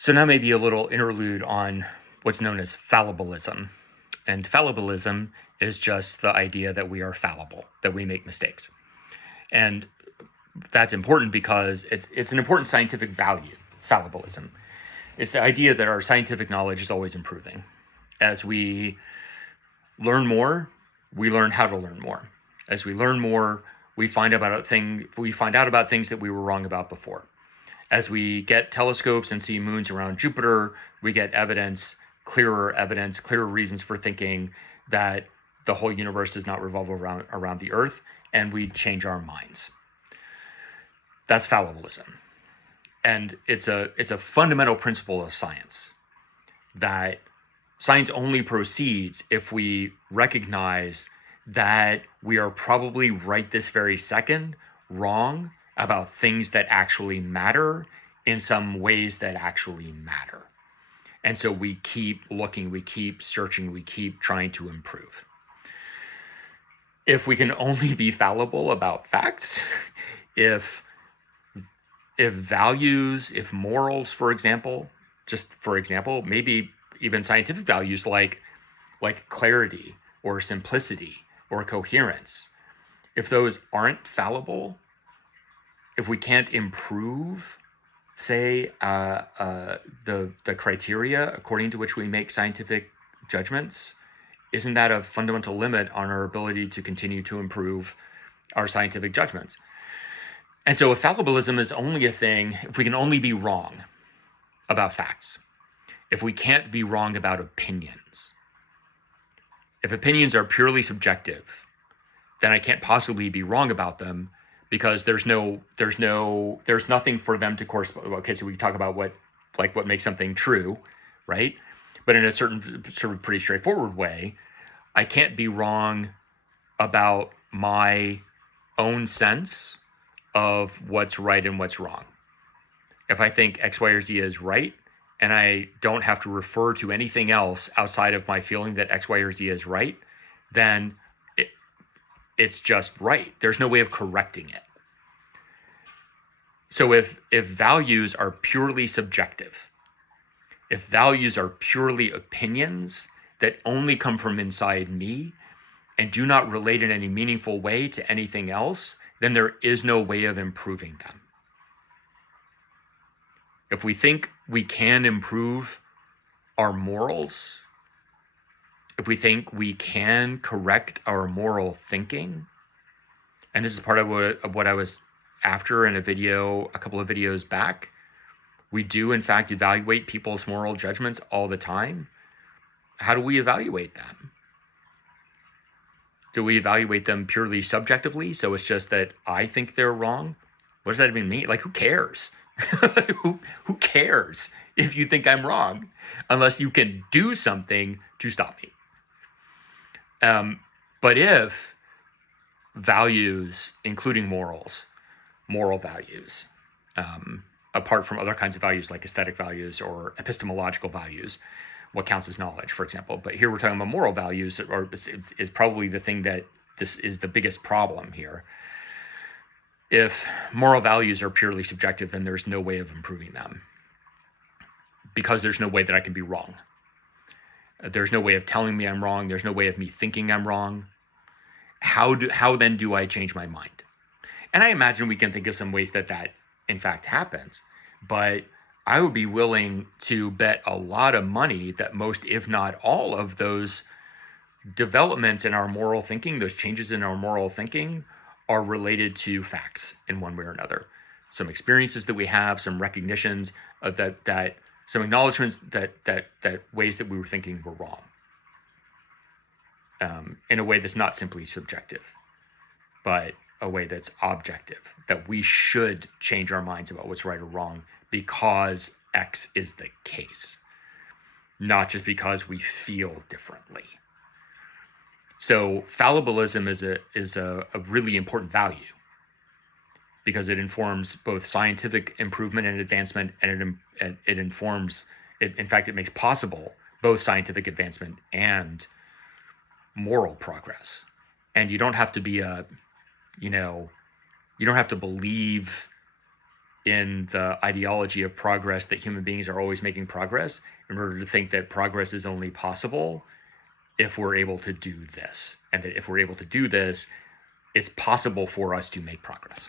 So now maybe a little interlude on what's known as fallibilism. And fallibilism is just the idea that we are fallible, that we make mistakes. And that's important because it's an important scientific value, fallibilism. It's the idea that our scientific knowledge is always improving. As we learn more, we learn how to learn more. As we learn more, we find out about things that we were wrong about before. As we get telescopes and see moons around Jupiter, we get clearer reasons for thinking that the whole universe does not revolve around the Earth, and we change our minds. That's fallibilism. And it's a fundamental principle of science that science only proceeds if we recognize that we are probably right this very second wrong about things that actually matter in some ways that actually matter. And so we keep looking, we keep searching, we keep trying to improve. If we can only be fallible about facts, if values, if morals, for example, maybe even scientific values like clarity or simplicity or coherence, if those aren't fallible, if we can't improve, say, the criteria according to which we make scientific judgments, isn't that a fundamental limit on our ability to continue to improve our scientific judgments? And so if fallibilism is only a thing, if we can only be wrong about facts, if we can't be wrong about opinions, if opinions are purely subjective, then I can't possibly be wrong about them because there's nothing for them to correspond. Okay, so we talk about what makes something true, right? But in a certain sort of pretty straightforward way, I can't be wrong about my own sense of what's right and what's wrong. If I think X, Y, or Z is right, and I don't have to refer to anything else outside of my feeling that X, Y, or Z is right, then it's just right. There's no way of correcting it. So if values are purely subjective, if values are purely opinions that only come from inside me and do not relate in any meaningful way to anything else, then there is no way of improving them. If we think we can improve our morals, if we think we can correct our moral thinking, and this is part of what I was after in a couple of videos back, we do in fact evaluate people's moral judgments all the time. How do we evaluate them? Do we evaluate them purely subjectively? So it's just that I think they're wrong? What does that even mean? Like, who cares? who cares if you think I'm wrong? Unless you can do something to stop me. But if values, including moral values, apart from other kinds of values like aesthetic values or epistemological values, what counts as knowledge, for example. But here we're talking about moral values, or is probably the thing that this is the biggest problem here. If moral values are purely subjective, then there's no way of improving them because there's no way that I can be wrong. There's no way of telling me I'm wrong. There's no way of me thinking I'm wrong. How then do I change my mind? And I imagine we can think of some ways that in fact happens, but I would be willing to bet a lot of money that most, if not all, of those developments in our moral thinking, those changes in our moral thinking, are related to facts in one way or another. Some experiences that we have, some recognitions that some acknowledgments that ways that we were thinking were wrong, in a way that's not simply subjective, but a way that's objective, that we should change our minds about what's right or wrong because X is the case, not just because we feel differently. So fallibilism is a really important value because it informs both scientific improvement and advancement, and it informs, in fact, it makes possible both scientific advancement and moral progress. And you don't have to be you don't have to believe in the ideology of progress that human beings are always making progress, in order to think that progress is only possible if we're able to do this. And that if we're able to do this, it's possible for us to make progress.